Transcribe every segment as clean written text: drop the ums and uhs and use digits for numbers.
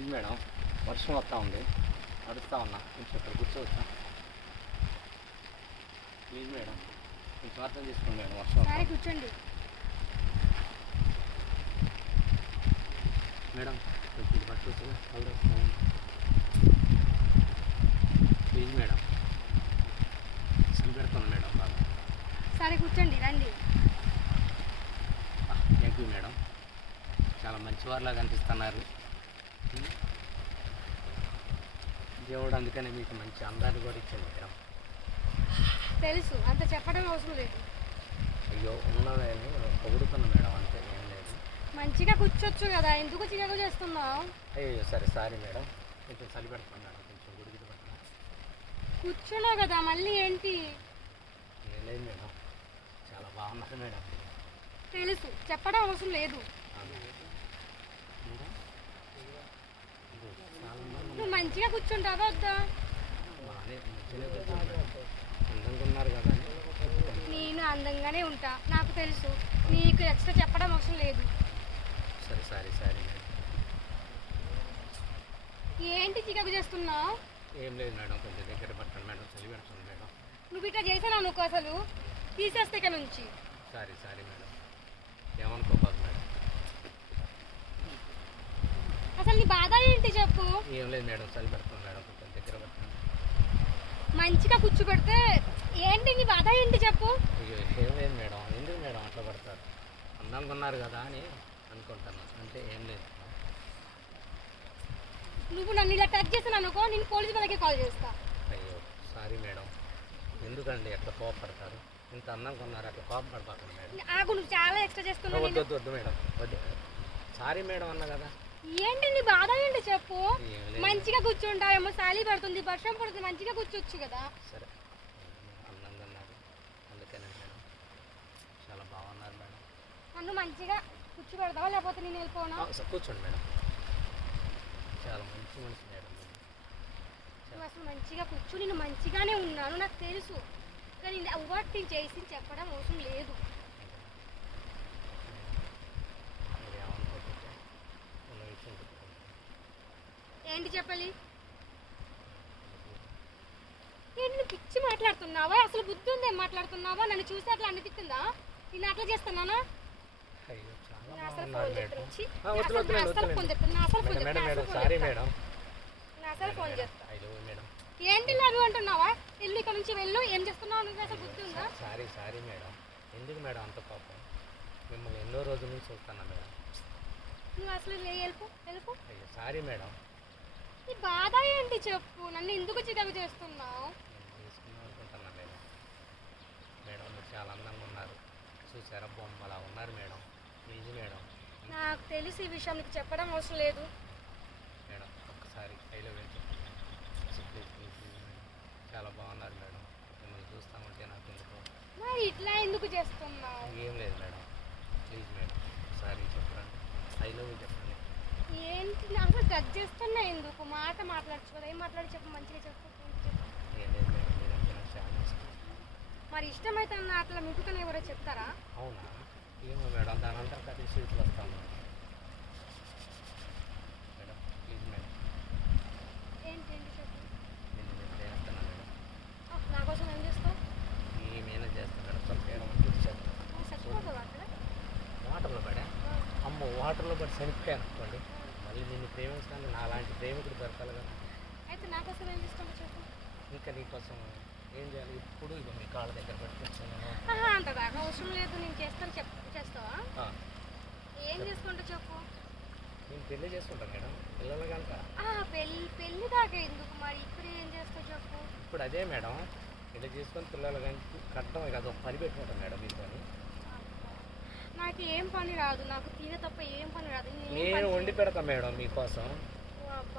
Please madam, వర్షం వస్తూ ఉంది, నడుస్తూ ఉన్నా, కొంచెం ఇక్కడ కూర్చోవచ్చా? ప్లీజ్ మేడం, కొంచెం అర్థం చేసుకోండి మేడం, వర్షం సరే కూర్చోండి. మేడం కొంచెం పట్టుకోవచ్చు, ప్లీజ్ మేడం, సంపెడుతుంది మేడం బాగా. సరే కూర్చోండి, రండి. థ్యాంక్ యూ మేడం, చాలా మంచివారిలాగా అనిపిస్తున్నారు. దేవుడు అందుకనే మీకు మంచి అందాన్ని కూడా ఇచ్చాను మేడం. తెలుసు, అంత చెప్పడం అవసరం లేదు. అయ్యో ఉన్నదని పొగుడుతున్నా మేడం, అంతే, ఏం లేదు. మంచిగా కూర్చోచ్చు కదా, ఎందుకు చికాకు చేస్తున్నావు? అయ్యో సరే, సారీ మేడం, కొంచెం చలి పెడుతున్నాను మేడం, కొంచెం గుడికి పడుతున్నా. కూర్చున్నావు కదా, మళ్ళీ ఏంటి? ఏం లేదు మేడం, చాలా బాగున్నారు మేడం. తెలుసు, చెప్పడం అవసరం లేదు. నువ్వు మంచిగా కూర్చుంటావా వద్దా? బాగానే మంచిగానే కూర్చున్నాను మేడం, అందంగా ఉన్నారు కదా. నేను అందంగానే ఉంటా, నాకు తెలుసు. నీకు ఎక్స్ట్రా చెప్పడం అవసరం లేదు. సరే సారీ సారీ మేడం. ఏంటి చికాకు చేస్తున్నావు? ఏం లేదు మేడం, కొంచెం దగ్గర పట్టండి మేడం, చలి పెడుతుంది మేడం. నువ్వు ఇట్లా చేసాను అనుకో, అసలు తీసేస్తే ఇక్కడ నుంచి. సారీ సారీ మేడం, ఏమనుకోబాదు మేడం. అసలు నీ బాధ ఏంటి చెప్పు? ఏం లేదు మేడం, చలి పెడుతుంది మేడం, కొంచెం దగ్గర పట్టండి. మంచిగా కూర్చోబెడితే ఏంటి నీ బాధ ఏంటి చెప్పు? అయ్యో ఏం లేదు మేడం, ఎందుకు మేడం అట్లా పడతారు? అందంగా ఉన్నారు కదా అని అనుకుంటాను, అంటే ఏం లేదు. నువ్వు నన్ను ఇలా టచ్ చేసాను అనుకో, నేను పోలీసు వాళ్ళకి కాల్ చేస్తా. అయ్యో సారీ మేడం, ఎందుకండి అట్లా కోపడతారు? ఇంత అందంగా ఉన్నారు, అట్లా కోపపడతారు మేడం. ఆగు, నువ్వు చాలా ఎక్స్ట్రా చేస్తున్నావు. వద్దు వద్దు వద్దు మేడం, వద్దు. సారీ మేడం అన్నా కదా. ఏంటి నీ బాధ ఏంటి చెప్పు? ఏం లేదు. మంచిగా కూర్చుంటావేమో, చలి పడుతుంది, వర్షం పడుతుంది, మంచిగా కూర్చోచ్చు కదా. సరే, అందంగా ఉన్నారు అందుకనే మేడం, చాలా బాగున్నారు మేడం. నన్ను మంచిగా కూర్చోబెడతావా లేకపోతే నేను వెళ్ళిపోనా? కూర్చోండి మేడం, చాలా మంచి మనిషి మేడం. నువ్వు అసలు మంచిగా కూర్చో, నేను మంచిగానే ఉన్నాను, నాకు తెలుసు. కానీ ఓవర్ థింక్ చేసి చెప్పడం అవసరం లేదు. మీరు ఏమనుకోకపోతే ఉన్న విషయం చెప్పుకుంటాను. ఏంటి చెప్పాలి? ఏంటి నువ్వు పిచ్చి మాట్లాడుతున్నావా? అసలు బుద్ధి ఉందేం మాట్లాడుతున్నావా? నన్ను చూసి అట్లా అనిపిస్తుందా? నేను అట్లా చేస్తున్నానా? అయ్యో చాలా నా అసలు బాగున్నారు ఫోన్ మేడం. చెప్తా వచ్చి. వద్దు వద్దు నా అసలు ఫోన్ చెప్తా, నా అసలు ఫోన్ మేడం చెప్తా, మేడం నా మేడం అసలు ఫోన్ సారీ చెప్తా. మేడం. నా అసలు ఫోన్ చేస్తా. అయ్యో మేడం, ఏంటి లేదు అంటున్నావా? ఇల్లు ఇక్కడ నుంచి వెళ్ళు, ఏం చేస్తున్నావు? నువ్వు అసలు బుద్ధి ఉందా? సారీ సారీ మేడం, ఎందుకు మేడం అంత కోపం? మిమ్మల్ని ఎన్నో రోజుల నుంచి చూస్తున్నా మేడం. నువ్వు అసలు వెళ్ళిపో, వెళ్ళిపో. అయ్యో సారీ మేడం. నీ బాధ ఏంటి చెప్పు? నన్ను ఎందుకు చికాకు చేస్తున్నావు? నేను తీసుకుందాం అనుకుంటున్నా మేడం. మేడం మీరు చాలా అందంగా ఉన్నారు, చూసారా బొమ్మలా ఉన్నారు మేడం. Please madam. నాకు తెలిసి ఈ విషయం నీకు చెప్పడం అవసరం లేదు. మేడం ఒక్కసారి ఐలో వెళ్తాను, ప్లీజ్ ప్లీజ్ ప్లీజ్ మేడం. చాలా బాగున్నారు మేడం, మిమ్మల్ని చూస్తూ ఉంటే నాకు ఎందుకు. మరి ఇట్లా ఎందుకు చేస్తున్నావు? ఏం లేదు మేడం, ప్లీజ్ మేడం ఒకసారి చెప్పండి, ఐ లవ్ యూ చెప్పండి. ఏంటి అసలు టచ్ చేస్తున్నా ఎందుకు? మాట మాట్లాడచ్చు కదా, ఏం మాట్లాడి చెప్పు, మంచిగా చెప్పు, ఏంటి చెప్పు. ఏం లేదు మేడం, మీరంటే నాకు చాలా ఇష్టం. మరి ఇష్టమైతే నా అట్లా ముట్టుకని ఎవరో చెప్తారా? అవునా? ఏమో మేడం, దాని అంతా కట్టి సీట్లు వస్తాను మేడం. ప్లీజ్ మేడం, ఏంటి ఏంటి చెప్పు. నేను చేస్తాను మేడం. నా కోసం ఏం చేస్తావు? ఏమైనా చేస్తాను మేడం, చంపేయడం చేస్తాను. నువ్వు చచ్చిపోతావా అక్కడ? వాటర్లో పడా? అమ్మో, వాటర్లో పడి చనిపోయాను అనుకోండి, మళ్ళీ నిన్ను ప్రేమించడానికి నా లాంటి ప్రేమికుడు దొరకాలి కదా. అయితే నా కోసం ఏం చేస్తావు చెప్పు. ఇంకా నీకోసం ఏం చేయాలి? ఇప్పుడు ఇక మీ కాళ్ళ దగ్గర పెట్టుకొచ్చాను. అంత దాకా అవసరం లేదు, నేను చేస్తాను చేస్తావా? ఏం చేసుకుంటా చెప్పు. నేను పెళ్లి చేసుకుంటాను మేడం, పిల్లలు కనుక. పెళ్ళి దాకా ఎందుకు? మరి ఇప్పుడు ఏం చేస్తావు చెప్పు. ఇప్పుడు అదే మేడం, పెళ్లి చేసుకొని పిల్లలు కనుక కట్టడం ఇక అదొక పని పెట్టుకుంటాను మేడం మీతో. నాకు ఏం పని రాదు, నాకు తినే తప్ప ఏం పని రాదు. నేను వండి పెడతాను మేడం మీకోసం.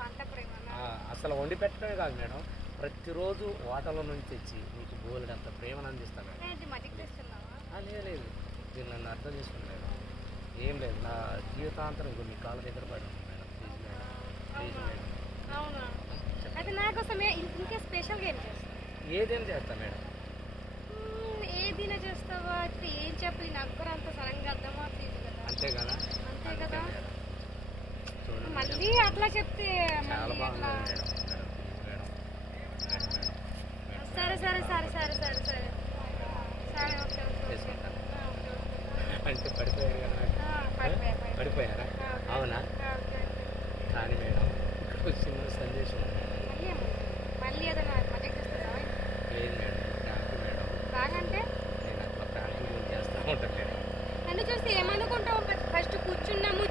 అంత ప్రేమ అసలు వండి పెట్టడమే కాదు మేడం, ప్రతిరోజు హోటల్లో నుంచి తెచ్చి మీకు బోలెడు అంత ప్రేమను అందిస్తాను మేడం. ఏంటి మధ్యకి తెస్తున్నావా? లేదు, మీరు నన్ను అర్థం చేసుకోండి మేడం. ఏం లేదు, నా జీవితాంతరం ఇంకో మీ కాళ్ళ దగ్గర పడి ఉంది madam. Please madam, please madam. అవునా? అయితే నా కోసమే ఇంకా స్పెషల్గా ఏం చేస్తావు? ఏదేం చేస్తా మేడం. ఏదైనా చేస్తావా? ఇప్పుడు ఏం చెప్పాలి, నాకు కూడా అంత సడన్గా అర్థమవుతుంది కదా. అంతే కదా? అంతే కదా. చూడండి మళ్ళీ అట్లా చెప్తే చాలా మళ్ళీ అట్లా బాగున్నారు madam madam madam madam madam సరే సరే సరే సరే సరే సరే సరే ఓకే ఓకే ఓకే చేసుకుంటాను. ఓకే ఓకే అంటే పడిపోయారు కదా పడిపోయా పడిపోయారా అవునా ఓకే ఓకే కానీ మేడం ఇక్కడ ఒక చిన్న సందేశం ఉంది. మళ్ళీ ఏమన్నా మళ్ళీ ఏదైనా మజాక్ చేస్తుందా లేదు మేడం ప్రాంక్ మేడం బాగా అంటే నేను అట్లా ప్రాంకులు చేస్తూ ఉంటాను మేడం నన్ను చూసి ఏమనుకుంటావు ఫస్ట్ కూర్చున్నాము